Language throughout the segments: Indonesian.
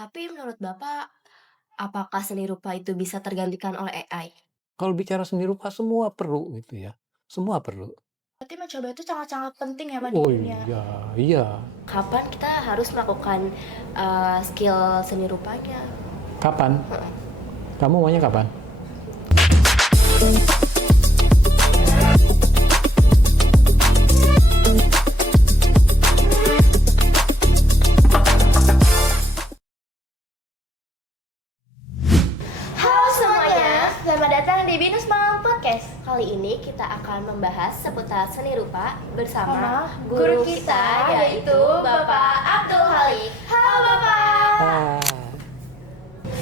Tapi menurut Bapak, apakah seni rupa itu bisa tergantikan oleh AI? Kalau bicara seni rupa semua perlu gitu ya, semua perlu. Berarti mencoba itu sangat-sangat penting ya Pak di Oh dunia. iya iya. Kapan kita harus melakukan skill seni rupanya? Kapan? Heeh. Kamu maunya kapan? Halo semuanya, selamat datang di Binus Malam Podcast. Kali ini kita akan membahas seputar seni rupa bersama guru kita yaitu Bapak Abdul Halik. Halo Bapak. Ah,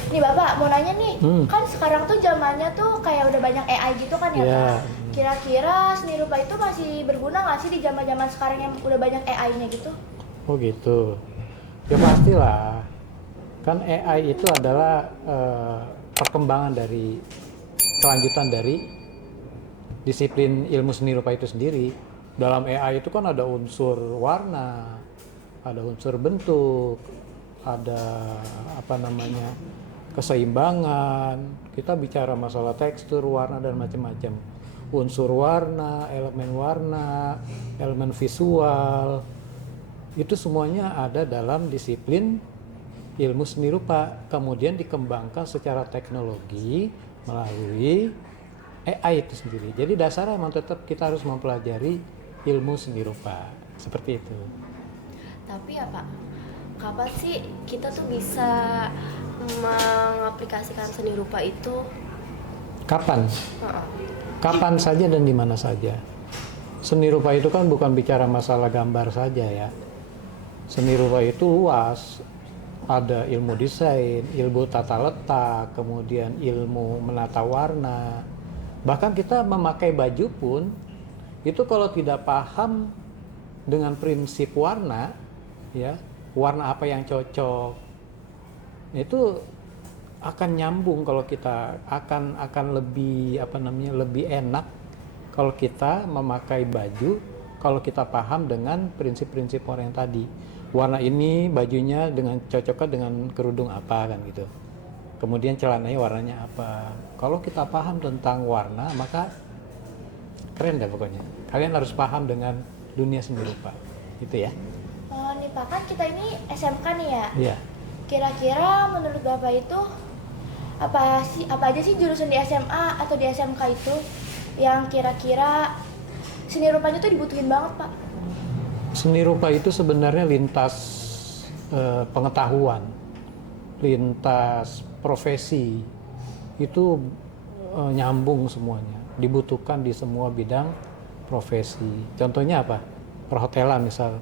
Nih Bapak, mau nanya nih, Hmm. kan sekarang tuh zamannya tuh kayak udah banyak AI gitu kan ya Iya. Pak? Kira-kira seni rupa itu masih berguna nggak sih di zaman-zaman sekarang yang udah banyak AI-nya gitu? Oh gitu. Ya pastilah. Kan AI itu adalah perkembangan dari kelanjutan dari disiplin ilmu seni rupa itu sendiri. Dalam AI itu kan ada unsur warna, ada unsur bentuk, ada apa namanya keseimbangan. Kita bicara masalah tekstur, warna dan macam-macam. Unsur warna, elemen visual, itu semuanya ada dalam disiplin ilmu seni rupa. Kemudian dikembangkan secara teknologi melalui AI itu sendiri. Jadi dasarnya memang tetap kita harus mempelajari ilmu seni rupa. Seperti itu. Tapi ya Pak, kapan sih kita tuh bisa mengaplikasikan seni rupa itu? Kapan? Heeh. Kapan saja dan di mana saja. Seni rupa itu kan bukan bicara masalah gambar saja ya. Seni rupa itu luas. Ada ilmu desain, ilmu tata letak, kemudian ilmu menata warna. Bahkan kita memakai baju pun, itu kalau tidak paham dengan prinsip warna, ya, warna apa yang cocok, itu akan nyambung. Kalau kita akan lebih apa namanya lebih enak kalau kita memakai baju, kalau kita paham dengan prinsip-prinsip warna yang tadi. Warna ini bajunya dengan cocoknya dengan kerudung apa kan gitu. Kemudian celananya warnanya apa. Kalau kita paham tentang warna, maka keren dah pokoknya. Kalian harus paham dengan dunia seni rupa. Gitu ya. Oh nih Pak, kan kita ini SMK nih ya. Iya. Kira-kira menurut Bapak itu apa aja sih jurusan di SMA atau di SMK itu yang kira-kira seni rupanya tuh dibutuhin banget Pak? Seni rupa itu sebenarnya lintas pengetahuan, lintas profesi, itu nyambung semuanya, dibutuhkan di semua bidang profesi. Contohnya apa? Perhotelan misal,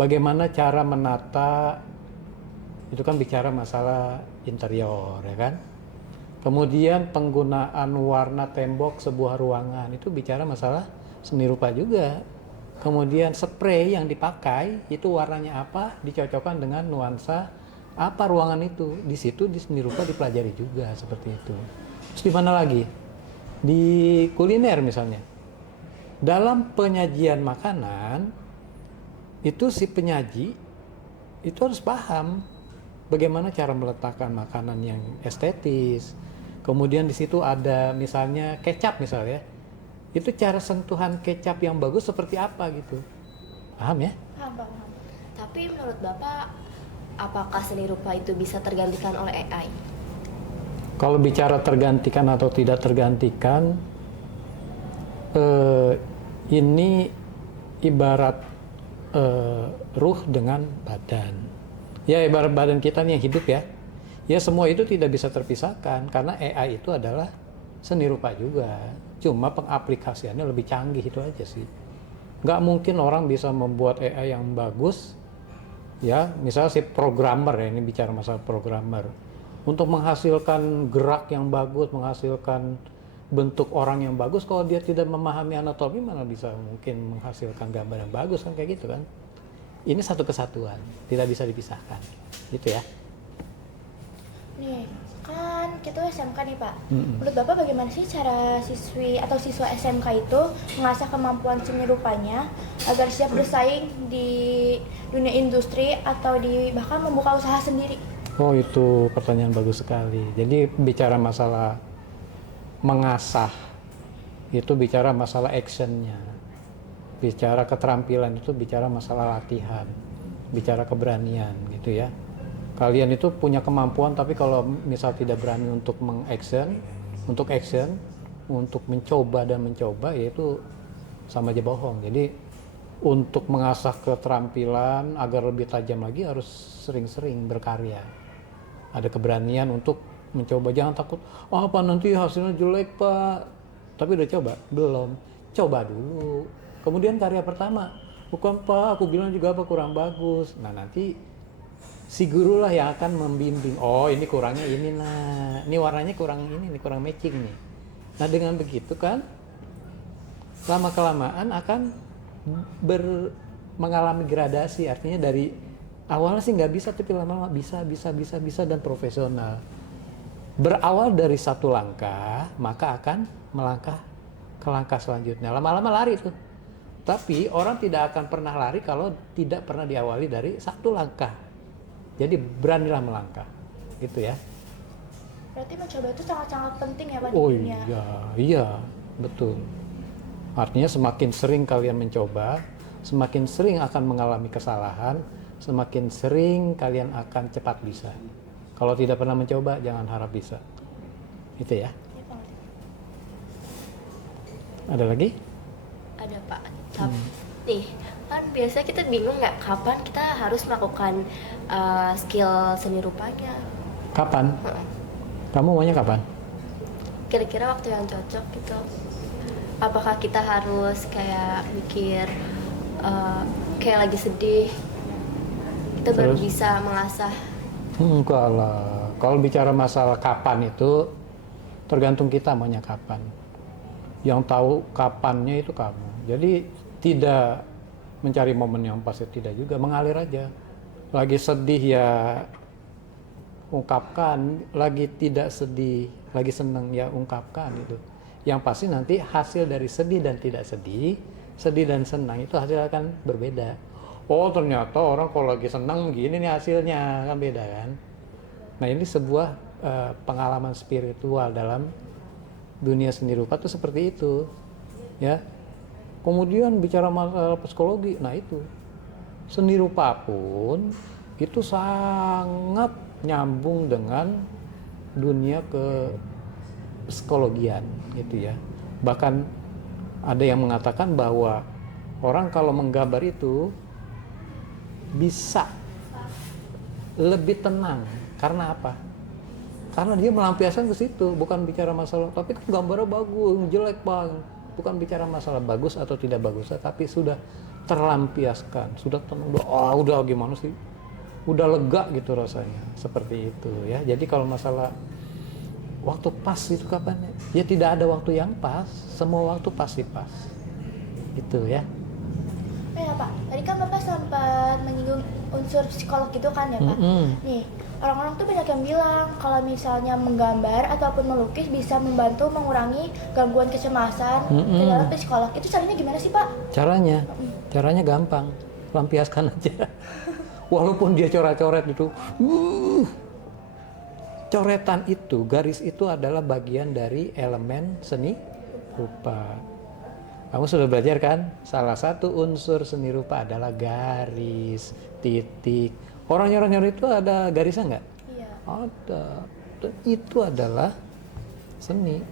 bagaimana cara menata, itu kan bicara masalah interior ya kan. Kemudian penggunaan warna tembok sebuah ruangan, itu bicara masalah seni rupa juga. Kemudian spray yang dipakai itu warnanya apa, dicocokkan dengan nuansa apa ruangan itu. Di situ di seni rupa dipelajari juga seperti itu. Terus di mana lagi? Di kuliner misalnya. Dalam penyajian makanan itu si penyaji itu harus paham bagaimana cara meletakkan makanan yang estetis. Kemudian di situ ada misalnya kecap misalnya. Itu cara sentuhan kecap yang bagus seperti apa gitu. Paham ya? Paham, paham. Tapi menurut Bapak, apakah seni rupa itu bisa tergantikan oleh AI? Kalau bicara tergantikan atau tidak tergantikan, ini ibarat ruh dengan badan. Ya ibarat badan kita nih yang hidup ya. Ya semua itu tidak bisa terpisahkan karena AI itu adalah seni rupa juga. Cuma pengaplikasiannya lebih canggih itu aja sih. Nggak mungkin orang bisa membuat AI yang bagus, ya misalnya si programmer ya, ini bicara masalah programmer. Untuk menghasilkan gerak yang bagus, menghasilkan bentuk orang yang bagus, kalau dia tidak memahami anatomi mana bisa mungkin menghasilkan gambar yang bagus kan kayak gitu kan. Ini satu kesatuan, tidak bisa dipisahkan. Gitu ya. Nih, kan kita SMK nih Pak. Mm-mm. Menurut Bapak bagaimana sih cara siswi atau siswa SMK itu mengasah kemampuan seni rupanya agar siap bersaing di dunia industri atau bahkan membuka usaha sendiri? Oh, itu pertanyaan bagus sekali. Jadi bicara masalah mengasah, itu bicara masalah actionnya. Bicara keterampilan itu bicara masalah latihan, bicara keberanian gitu ya. Kalian itu punya kemampuan, tapi kalau misal tidak berani untuk action, untuk mencoba dan mencoba, yaitu sama aja bohong. Jadi untuk mengasah keterampilan agar lebih tajam lagi harus sering-sering berkarya. Ada keberanian untuk mencoba, jangan takut, oh apa nanti hasilnya jelek pak, tapi udah coba? Belum, coba dulu. Kemudian karya pertama, bukan pak, aku bilang juga apa kurang bagus. Nah nanti si guru lah yang akan membimbing, oh ini kurangnya ini, nah ini warnanya kurang ini, kurang matching nih. Nah dengan begitu kan lama kelamaan akan mengalami gradasi, artinya dari awalnya sih nggak bisa tapi lama-lama bisa dan profesional. Berawal dari satu langkah maka akan melangkah ke langkah selanjutnya, lama-lama lari tuh. Tapi orang tidak akan pernah lari kalau tidak pernah diawali dari satu langkah. Jadi beranilah melangkah, gitu ya. Berarti mencoba itu sangat-sangat penting ya Pak di Oh dunia. iya, betul. Artinya semakin sering kalian mencoba, semakin sering akan mengalami kesalahan, semakin sering kalian akan cepat bisa. Kalau tidak pernah mencoba, jangan harap bisa. Itu ya. Iya, Pak. Ada lagi? Ada Pak. Nih, kan biasanya kita bingung nggak kapan kita harus melakukan skill seni rupanya. Kapan? Kamu maunya kapan? Kira-kira waktu yang cocok gitu. Apakah kita harus kayak mikir kayak lagi sedih, kita baru Terus? bisa mengasah? Enggak lah. Kalau bicara masalah kapan itu tergantung kita maunya kapan. Yang tahu kapannya itu kamu. Jadi tidak mencari momen yang pas, tidak juga, mengalir aja. Lagi sedih ya ungkapkan, lagi tidak sedih, lagi senang ya ungkapkan itu. Yang pasti nanti hasil dari sedih dan tidak sedih, sedih dan senang itu hasil akan berbeda. Oh ternyata orang kalau lagi senang gini nih hasilnya, kan beda kan. Nah ini sebuah pengalaman spiritual dalam dunia seni rupa tuh seperti itu ya. Kemudian bicara masalah psikologi, nah itu seni rupa pun itu sangat nyambung dengan dunia ke psikologian gitu ya. Bahkan ada yang mengatakan bahwa orang kalau menggambar itu bisa lebih tenang. Karena apa? Karena dia melampiaskan ke situ, bukan bicara masalah tapi kan gambarnya bagus, jelek banget. Bukan bicara masalah bagus atau tidak bagus, tapi sudah terlampiaskan, sudah tenang, udah gimana sih? Udah lega gitu rasanya, seperti itu ya. Jadi kalau masalah waktu pas itu kapan? Ya tidak ada waktu yang pas, semua waktu pasti pas. Itu ya. Ya Pak, tadi kan Bapak sempat menyinggung unsur psikolog gitu kan ya Pak. Nih, orang-orang tuh banyak yang bilang kalau misalnya menggambar ataupun melukis bisa membantu mengurangi gangguan kecemasan ke dalam psikolog. Itu caranya gimana sih Pak? Caranya gampang, lampiaskan aja. Walaupun dia coret-coret itu, coretan itu, garis itu adalah bagian dari elemen seni rupa. Kamu sudah belajar kan? Salah satu unsur seni rupa adalah garis, titik. Orang nyoret-nyoret itu ada garisnya nggak? Iya. Ada. Dan itu adalah seni.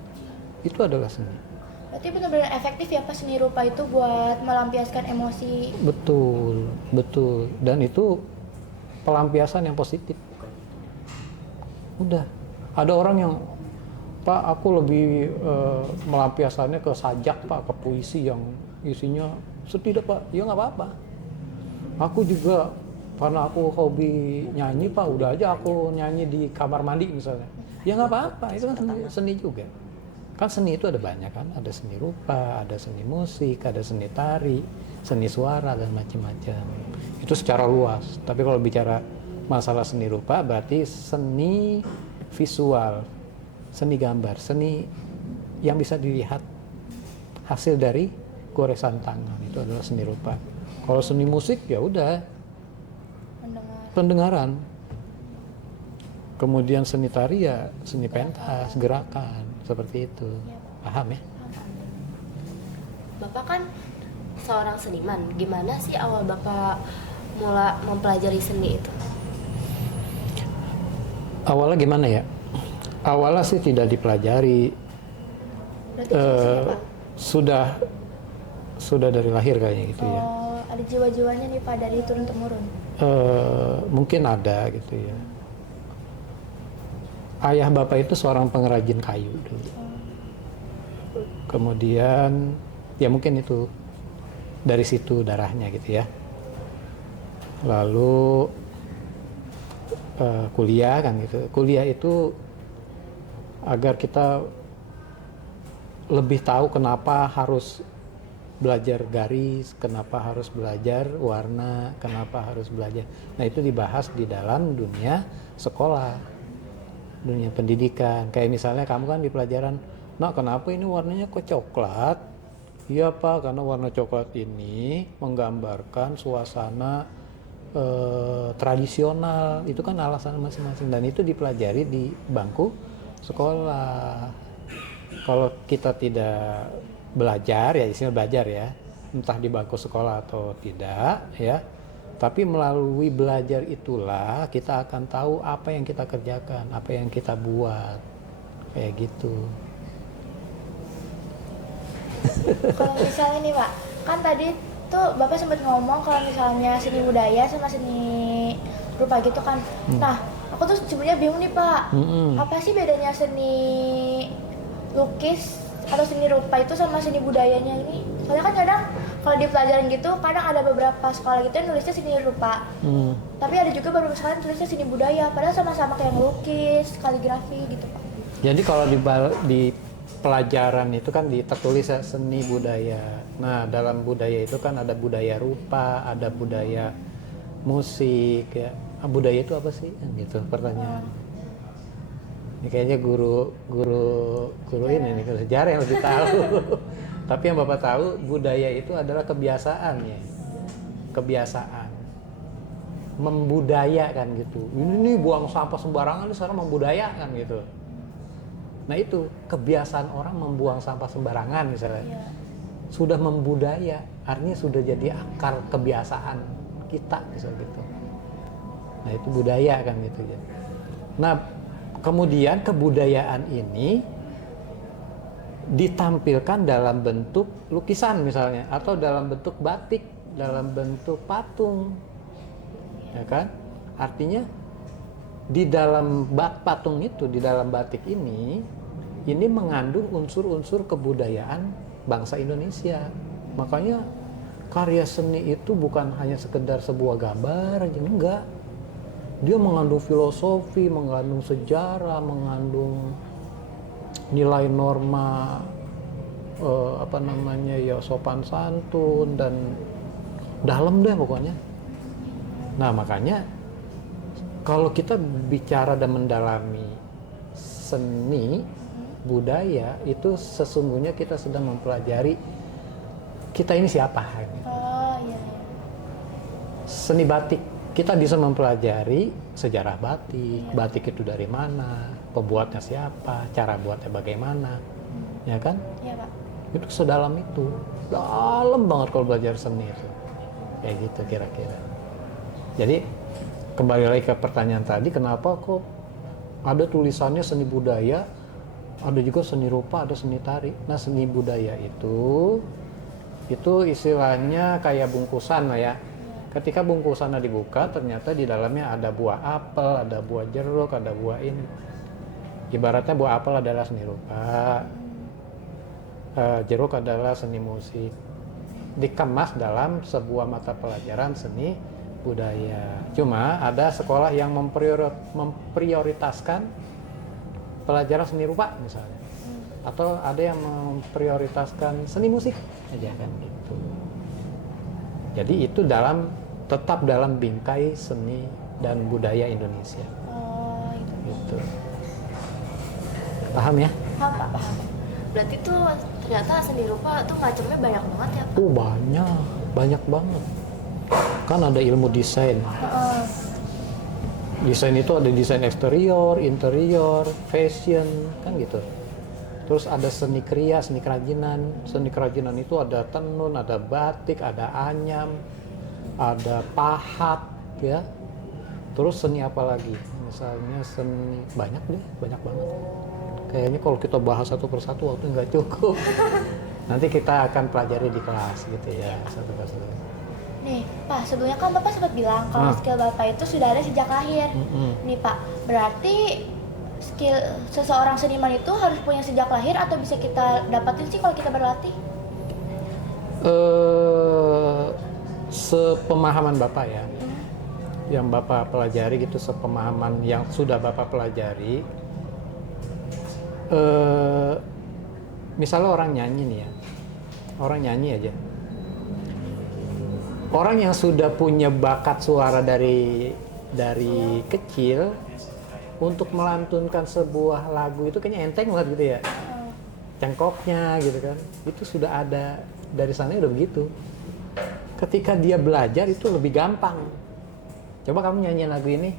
Itu adalah seni. Berarti benar-benar efektif ya Pak seni rupa itu buat melampiaskan emosi. Betul, betul. Dan itu pelampiasan yang positif. Udah. Ada orang yang, Pak, aku lebih melampiasannya ke sajak, Pak, ke puisi yang isinya sedih, Pak. Ya nggak apa-apa. Aku juga, karena aku hobi nyanyi, Pak, udah aja aku nyanyi di kamar mandi misalnya. Ya nggak apa-apa, itu kan seni juga. Kan seni itu ada banyak kan, ada seni rupa, ada seni musik, ada seni tari, seni suara, dan macam-macam. Itu secara luas. Tapi kalau bicara masalah seni rupa, berarti seni visual, seni gambar, seni yang bisa dilihat hasil dari goresan tangan, itu adalah seni rupa. Kalau seni musik ya udah pendengaran. Kemudian seni tari ya seni pentas, gerakan, seperti itu. Iya, Paham ya? Bapak kan seorang seniman. Gimana sih awal Bapak mula mempelajari seni itu? Awalnya gimana ya? Awalnya sih tidak dipelajari. Berarti seni, Pak? Sudah dari lahir kayaknya gitu ya. Oh, ada jiwa-jiwanya nih Pak dari turun temurun. Mungkin ada gitu ya. Ayah bapak itu seorang pengrajin kayu dulu. Kemudian ya mungkin itu dari situ darahnya gitu ya. Lalu kuliah kan gitu. Kuliah itu agar kita lebih tahu kenapa harus belajar garis, kenapa harus belajar warna, kenapa harus belajar. Nah itu dibahas di dalam dunia sekolah, dunia pendidikan. Kayak misalnya kamu kan di pelajaran, nah kenapa ini warnanya kok coklat? Iya Pak, karena warna coklat ini menggambarkan suasana tradisional. Itu kan alasan masing-masing dan itu dipelajari di bangku sekolah. Kalau kita tidak belajar ya istilah belajar ya, entah di bangku sekolah atau tidak ya, tapi melalui belajar itulah kita akan tahu apa yang kita kerjakan, apa yang kita buat, kayak gitu. Kalau misalnya nih Pak, kan tadi tuh Bapak sempat ngomong kalau misalnya seni budaya sama seni rupa gitu kan. Nah, aku tuh sebenarnya bingung nih Pak, apa sih bedanya seni lukis atau seni rupa itu sama seni budayanya ini? Soalnya kan kadang kalau di pelajaran gitu, kadang ada beberapa sekolah gitu yang nulisnya seni rupa, tapi ada juga beberapa sekolah yang tulisnya seni budaya, padahal sama-sama kayak ngelukis, kaligrafi gitu Pak. Jadi kalau di pelajaran itu kan tertulis ya, seni budaya. Nah dalam budaya itu kan ada budaya rupa, ada budaya musik ya. Budaya itu apa sih? Gitu pertanyaan. Ini kayaknya guru ini nih, guru sejarah yang lebih tahu. Tapi yang Bapak tahu budaya itu adalah kebiasaan ya. Kebiasaan. Membudayakan gitu. Ini nih buang sampah sembarangan sekarang membudayakan gitu. Nah itu kebiasaan orang membuang sampah sembarangan misalnya. Iya. Sudah membudaya, artinya sudah jadi akar kebiasaan kita misalnya gitu. Nah itu budaya kan gitu ya. Nah kemudian kebudayaan ini ditampilkan dalam bentuk lukisan misalnya, atau dalam bentuk batik, dalam bentuk patung, ya kan? Artinya di dalam patung itu, di dalam batik ini mengandung unsur-unsur kebudayaan bangsa Indonesia. Makanya karya seni itu bukan hanya sekedar sebuah gambar aja, enggak. Dia mengandung filosofi, mengandung sejarah, mengandung nilai norma sopan santun dan dalam deh pokoknya. Nah makanya kalau kita bicara dan mendalami seni budaya itu sesungguhnya kita sedang mempelajari kita ini siapa. Oh iya. Seni batik kita bisa mempelajari sejarah batik, batik itu dari mana, pembuatnya siapa, cara buatnya bagaimana, ya kan? Iya Pak. Itu sedalam itu, dalam banget kalau belajar seni itu, kayak gitu kira-kira. Jadi kembali lagi ke pertanyaan tadi, kenapa kok ada tulisannya seni budaya, ada juga seni rupa, ada seni tari. Nah seni budaya itu istilahnya kayak bungkusan lah ya. Ketika bungkusannya dibuka, ternyata di dalamnya ada buah apel, ada buah jeruk, ada buah ini. Ibaratnya buah apel adalah seni rupa, jeruk adalah seni musik. Dikemas dalam sebuah mata pelajaran seni budaya. Cuma ada sekolah yang memprioritaskan pelajaran seni rupa misalnya, atau ada yang memprioritaskan seni musik aja kan gitu. Jadi itu tetap dalam bingkai seni dan budaya Indonesia. Oh itu. Gitu. Paham ya? Paham Pak, paham. Berarti tuh ternyata seni rupa tuh macamnya banyak banget ya Pak? Banyak banget. Kan ada ilmu desain, Desain itu ada desain eksterior, interior, fashion, kan gitu. Terus ada seni kriya, seni kerajinan. Seni kerajinan itu ada tenun, ada batik, ada anyam, ada pahat, ya. Terus seni apa lagi? Misalnya seni, banyak deh, banyak banget. Kayaknya kalau kita bahas satu persatu waktu nggak cukup. Nanti kita akan pelajari di kelas gitu ya, satu persatu. Nih, Pak, sebelumnya kan Bapak sempat bilang kalau skill Bapak itu sudah ada sejak lahir. Nih, Pak, berarti skill seseorang seniman itu harus punya sejak lahir atau bisa kita dapatin sih kalau kita berlatih? Sepemahaman Bapak ya, yang Bapak pelajari gitu, sepemahaman yang sudah Bapak pelajari, misalnya orang nyanyi nih ya, orang nyanyi aja. Orang yang sudah punya bakat suara dari kecil untuk melantunkan sebuah lagu itu kayaknya enteng banget gitu ya. Cengkoknya gitu kan. Itu sudah ada dari sana udah begitu. Ketika dia belajar itu lebih gampang. Coba kamu nyanyiin lagu ini,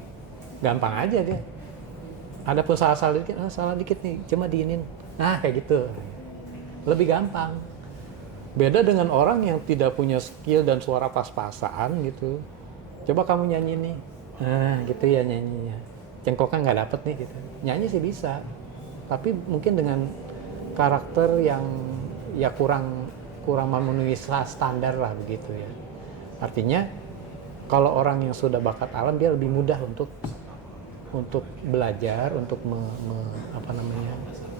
gampang aja dia. Ada pun salah-salah dikit, salah dikit nih, cuma diinin. Nah, kayak gitu. Lebih gampang. Beda dengan orang yang tidak punya skill dan suara pas-pasan gitu. Coba kamu nyanyi nih, nah gitu ya nyanyinya. Cengkoknya nggak dapet nih gitu. Nyanyi sih bisa, tapi mungkin dengan karakter yang ya kurang memenuhi standar lah begitu ya. Artinya kalau orang yang sudah bakat alam dia lebih mudah untuk belajar, untuk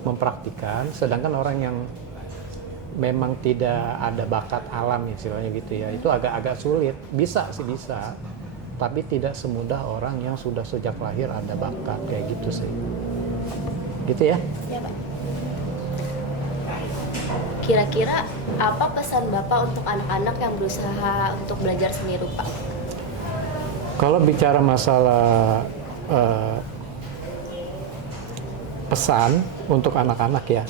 mempraktikkan. Sedangkan orang yang memang tidak ada bakat alam istilahnya gitu ya, itu agak sulit. Bisa sih bisa, tapi tidak semudah orang yang sudah sejak lahir ada bakat kayak gitu sih. Gitu ya? Ya, Pak. Kira-kira apa pesan Bapak untuk anak-anak yang berusaha untuk belajar seni rupa? Kalau bicara masalah pesan untuk anak-anak ya,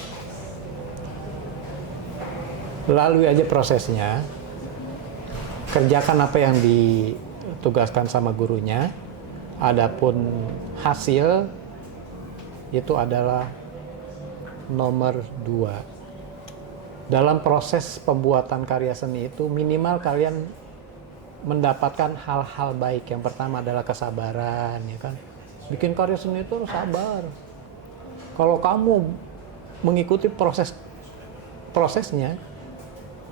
lalui aja prosesnya, kerjakan apa yang ditugaskan sama gurunya. Adapun hasil itu adalah nomor 2. Dalam proses pembuatan karya seni itu minimal kalian mendapatkan hal-hal baik. Yang pertama adalah kesabaran, ya kan. Bikin karya seni itu harus sabar. Kalau kamu mengikuti prosesnya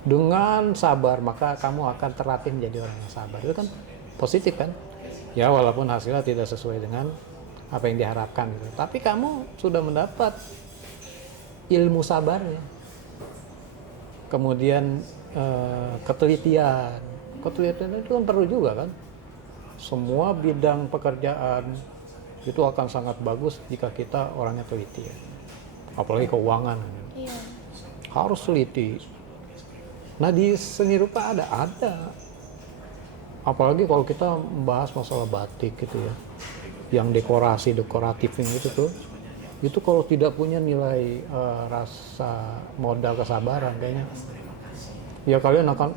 dengan sabar, maka kamu akan terlatih menjadi orang yang sabar. Itu kan positif kan? Ya walaupun hasilnya tidak sesuai dengan apa yang diharapkan gitu. Tapi kamu sudah mendapat ilmu sabarnya. Kemudian ketelitian. Ketelitian itu kan perlu juga kan? Semua bidang pekerjaan itu akan sangat bagus jika kita orangnya teliti ya. Apalagi keuangan. Iya. Harus teliti. Nah di seni rupa ada. Apalagi kalau kita membahas masalah batik gitu ya, yang dekoratif gitu tuh, itu kalau tidak punya nilai rasa modal kesabaran kayaknya, ya kalian akan,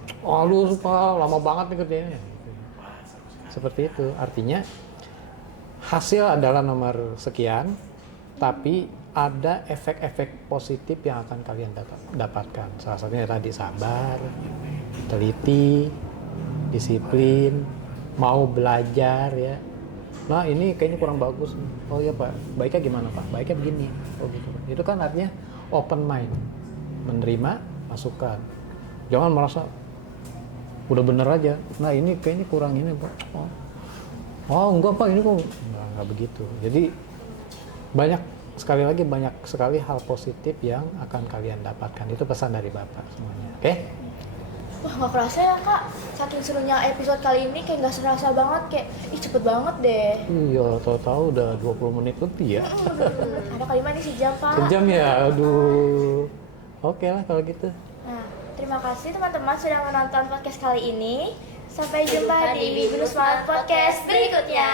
lu lama banget nih kerjanya. Seperti itu. Artinya hasil adalah nomor sekian, tapi ada efek-efek positif yang akan kalian dapatkan. Salah satunya tadi sabar, teliti, disiplin, mau belajar ya. Nah ini kayaknya kurang bagus. Oh iya Pak, baiknya gimana Pak? Baiknya begini. Oh gitu. Itu kan artinya open mind, menerima masukan. Jangan merasa udah bener aja. Nah ini kayaknya kurang ini Pak. Oh enggak Pak, ini kok enggak begitu. Jadi sekali lagi banyak sekali hal positif yang akan kalian dapatkan. Itu pesan dari Bapak semuanya. Oke? Wah, nggak kerasa ya Kak, saking serunya episode kali ini kayak nggak serasa banget, kayak cepet banget deh. Iya, tahu-tahu udah 20 menit lebih ya. Ada kalimat nih sejam Pak. Sejam ya, aduh. Oke lah kalau gitu. Nah, terima kasih teman-teman sudah menonton podcast kali ini. Sampai jumpa di Binus Podcast berikutnya.